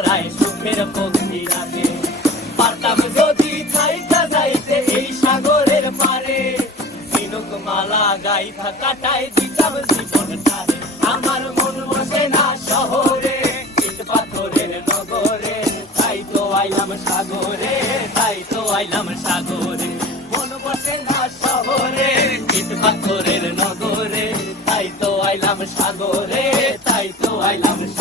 জড়ায় সুখের পক্ষী রাখে। পারতাম যদি থাইকা যাইতে এই সাগরের পারে, ঝিনুক মালা গাইথা কাটাই দিতাম জীবনটারে। আমার মন বসে না শহরে, ইট পাথরের নগরে, তাই তো আইলাম সাগরে, তাই তো আইলাম সাগরে। মন বসে না শহরে, ইট পাথরের নগরে, তাই তো আইলাম সাগরে, তাই তো আইলাম সাগরে।